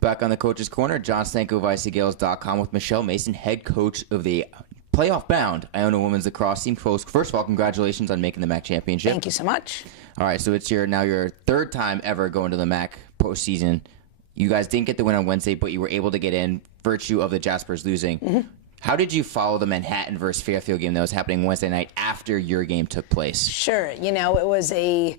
Back on the Coach's Corner, John Stanko of ICGales.com with Michelle Mason, head coach of the playoff-bound Iona women's lacrosse team. First of all, congratulations on making the MAC championship. Thank you so much. All right, so it's now your third time ever going to the MAC postseason. You guys didn't get the win on Wednesday, but you were able to get in, virtue of the Jaspers losing. Mm-hmm. How did you follow the Manhattan versus Fairfield game that was happening Wednesday night after your game took place? Sure. You know, it was a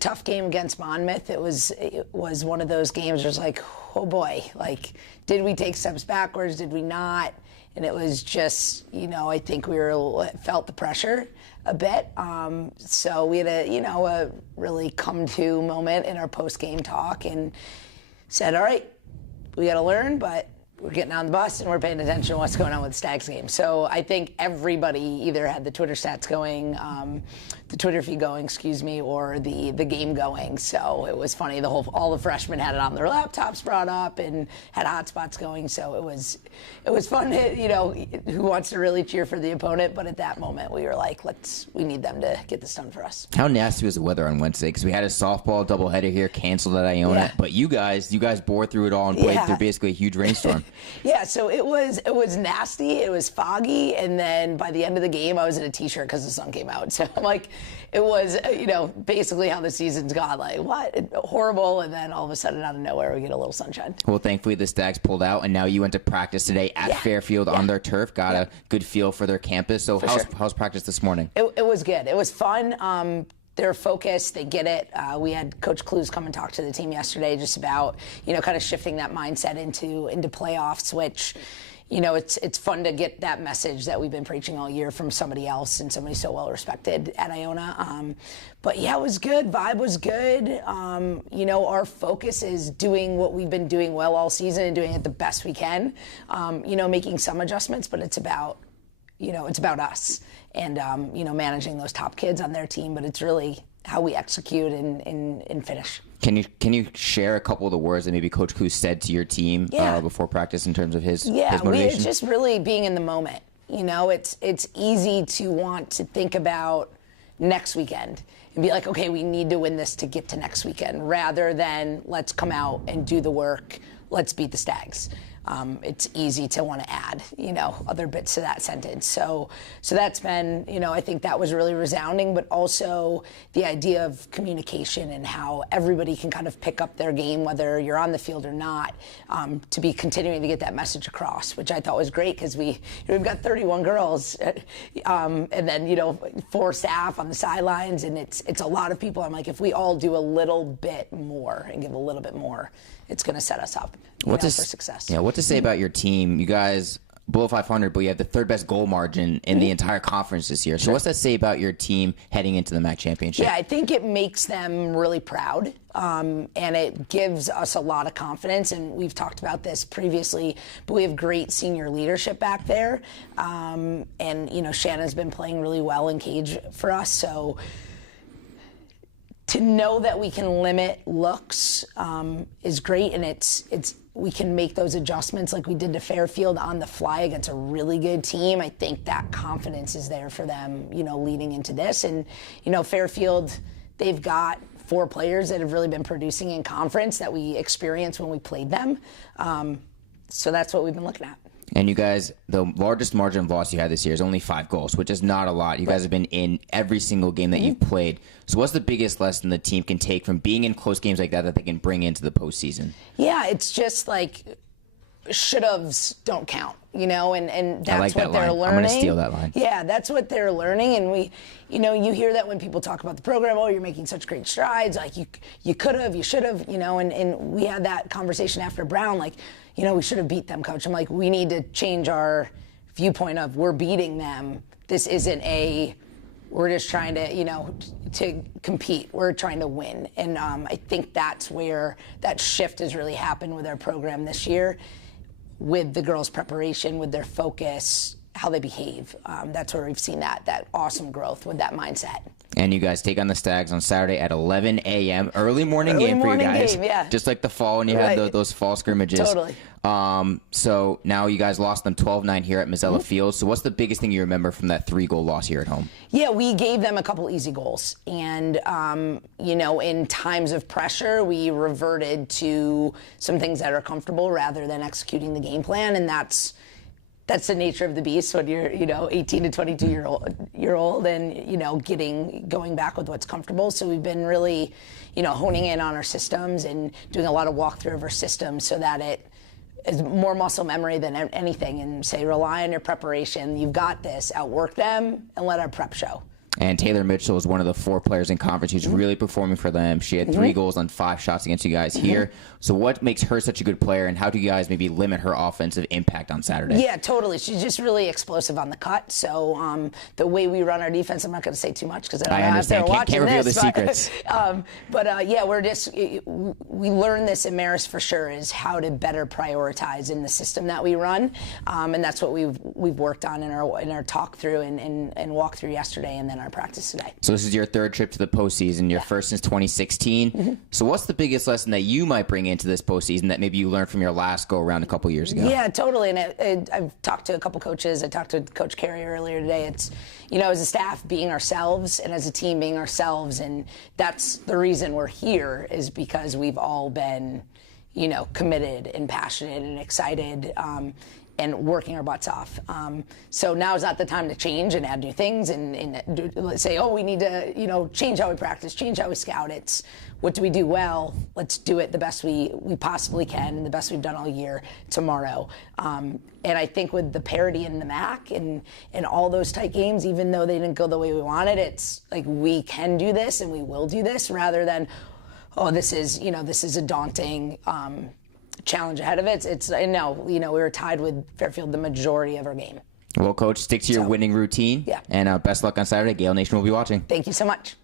tough game against Monmouth. It was one of those games where it's like, oh boy, like, did we take steps backwards? Did we not? And it was just, you know, I think we felt the pressure a bit. So we had a really come to moment in our post game talk and said, all right, we got to learn, but we're getting on the bus and we're paying attention to what's going on with the Stags game. So I think everybody either had the Twitter stats going, the Twitter feed going, or the game going. So it was funny. All the freshmen had it on their laptops brought up and had hotspots going. So it was fun. Who wants to really cheer for the opponent? But at that moment, we were like, we need them to get this done for us. How nasty was the weather on Wednesday? Because we had a softball doubleheader here canceled at Iona, yeah. But you guys bore through it all and played through basically a huge rainstorm. Yeah, so it was nasty, it was foggy, and then by the end of the game, I was in a t-shirt because the sun came out. So like, it was, basically how the season's gone. Like, what? Horrible, and then all of a sudden, out of nowhere, we get a little sunshine. Well, thankfully, the Stags pulled out, and now you went to practice today at Fairfield on their turf. Got a good feel for their campus. So how's practice this morning? It was good. It was fun. They're focused. They get it. We had Coach Clues come and talk to the team yesterday just about, kind of shifting that mindset into playoffs, which, it's fun to get that message that we've been preaching all year from somebody else and somebody so well respected at Iona. But yeah, it was good. Vibe was good. Our focus is doing what we've been doing well all season and doing it the best we can. Making some adjustments, but it's about us and, managing those top kids on their team, but it's really how we execute and finish. Can you share a couple of the words that maybe Coach Clues said to your team before practice in terms of his motivation? It's just really being in the moment. It's easy to want to think about next weekend and be like, okay, we need to win this to get to next weekend, rather than let's come out and do the work, let's beat the Stags. It's easy to want to add, other bits to that sentence. So that's been, I think that was really resounding, but also the idea of communication and how everybody can kind of pick up their game, whether you're on the field or not, to be continuing to get that message across, which I thought was great because we've got 31 girls, and then, 4 staff on the sidelines, and it's a lot of people. I'm like, if we all do a little bit more and give a little bit more, it's going to set us up for success. Yeah, what to say about your team? You guys below 500, but you have the third best goal margin in the entire conference this year. So what's that say about your team heading into the MAC championship? Yeah, I think it makes them really proud, and it gives us a lot of confidence. And we've talked about this previously, but we have great senior leadership back there. And, Shannon's been playing really well in cage for us. So to know that we can limit looks is great, and we can make those adjustments like we did to Fairfield on the fly against a really good team. I think that confidence is there for them, leading into this. And, Fairfield, they've got 4 players that have really been producing in conference that we experienced when we played them. So that's what we've been looking at. And you guys, the largest margin of loss you had this year is only 5 goals, which is not a lot. You guys have been in every single game that you've played. So what's the biggest lesson the team can take from being in close games like that they can bring into the postseason? Yeah, it's just like should-haves don't count, and that's what they're learning. I'm going to steal that line. Yeah, that's what they're learning. And we, you hear that when people talk about the program, oh, you're making such great strides. Like you could have, you should have, and we had that conversation after Brown, like, we should have beat them, coach. I'm like, we need to change our viewpoint of we're beating them. This isn't we're just trying to, to compete. We're trying to win. And I think that's where that shift has really happened with our program this year, with the girls' preparation, with their focus, how they behave. That's where we've seen that awesome growth with that mindset. And you guys take on the Stags on Saturday at 11 a.m. Early morning game for you guys. Game, yeah. Just like the fall when you had those fall scrimmages. Totally. So now you guys lost them 12-9 here at Mazzella Field. So what's the biggest thing you remember from that 3-goal loss here at home? Yeah, we gave them a couple easy goals. And, in times of pressure, we reverted to some things that are comfortable rather than executing the game plan. And that's the nature of the beast when you're, 18 to 22 year old and, going back with what's comfortable. So we've been really, honing in on our systems and doing a lot of walkthrough of our systems so that it is more muscle memory than anything, and say, rely on your preparation. You've got this. Outwork them and let our prep show. And Taylor Mitchell is one of the 4 players in conference who's really performing for them. She had 3 goals on 5 shots against you guys here. So what makes her such a good player, and how do you guys maybe limit her offensive impact on Saturday? Yeah, totally. She's just really explosive on the cut. So the way we run our defense, I'm not going to say too much because I understand. Can't reveal the secrets. We learned this in Marist for sure, is how to better prioritize in the system that we run, and that's what we've worked on in our talk through and walk through yesterday, and then our practice today. So this is your 3rd trip to the postseason, your first since 2016. So what's the biggest lesson that you might bring into this postseason that maybe you learned from your last go around a couple years ago? Yeah, totally. And I've talked to a couple coaches. I talked to Coach Carey earlier today. It's, as a staff being ourselves and as a team being ourselves. And that's the reason we're here, is because we've all been, committed and passionate and excited. And working our butts off. So now is not the time to change and add new things and let's say, we need to, change how we practice, change how we scout. It's what do we do well? Let's do it the best we possibly can and the best we've done all year tomorrow. And I think with the parity in the MAC and all those tight games, even though they didn't go the way we wanted, it's like we can do this and we will do this rather than, this is a daunting challenge ahead of it. We were tied with Fairfield the majority of our game. Well, Coach, stick to your winning routine. Yeah. And best luck on Saturday. Gael Nation will be watching. Thank you so much.